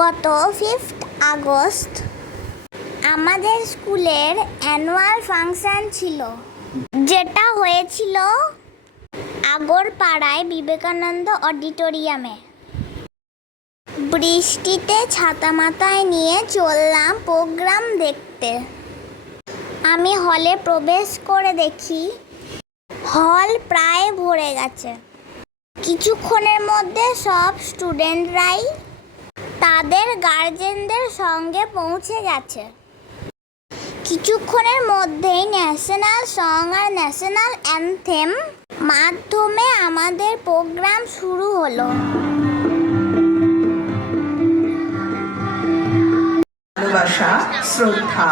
গত 5th August আমাদের স্কুলের অ্যানুয়াল ফাংশন ছিল, যেটা হয়েছিল আগরপাড়ায় বিবেকানন্দ অডিটোরিয়ামে। বৃষ্টিতে ছাতা মাথায় নিয়ে চললাম প্রোগ্রাম দেখতে। আমি হলে প্রবেশ করে দেখি হল প্রায় ভরে গেছে। কিছুক্ষণের মধ্যে সব স্টুডেন্টরাই তাদের গার্জেনদের সঙ্গে পৌঁছে গেছে। কিছুক্ষণের মধ্যেই ন্যাশনাল সং আর ন্যাশনাল অ্যানথেম মাধ্যমে আমাদের প্রোগ্রাম শুরু হলো। ভালোবাসা, শ্রদ্ধা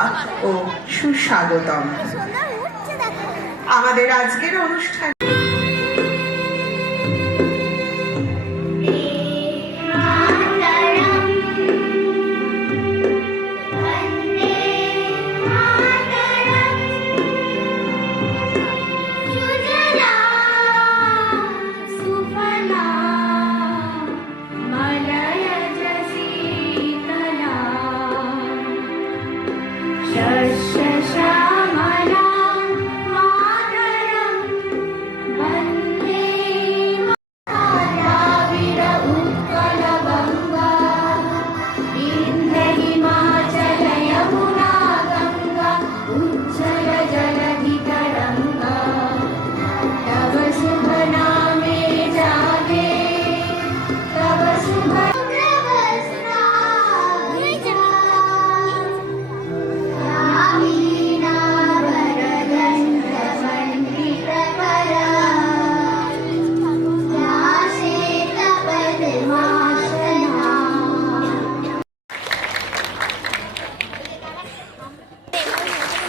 ও সুস্বাগতম আমাদের আজকের অনুষ্ঠান।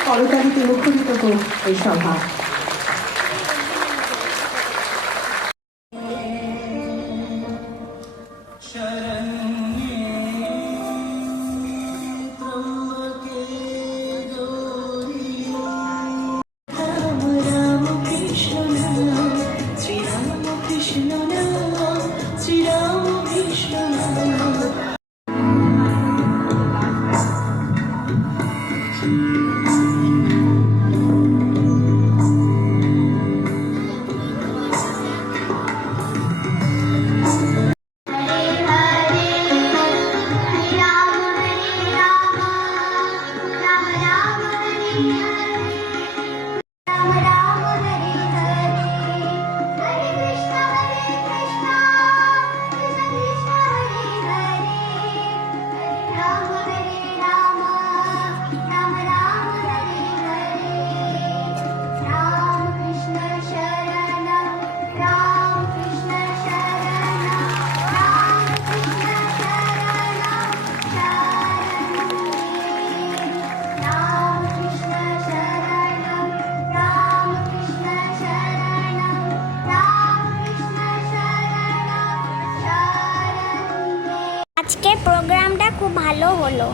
করতালিতে মুখরিত হোক এই সভা। আজকের প্রোগ্রামটা খুব ভালো হলো।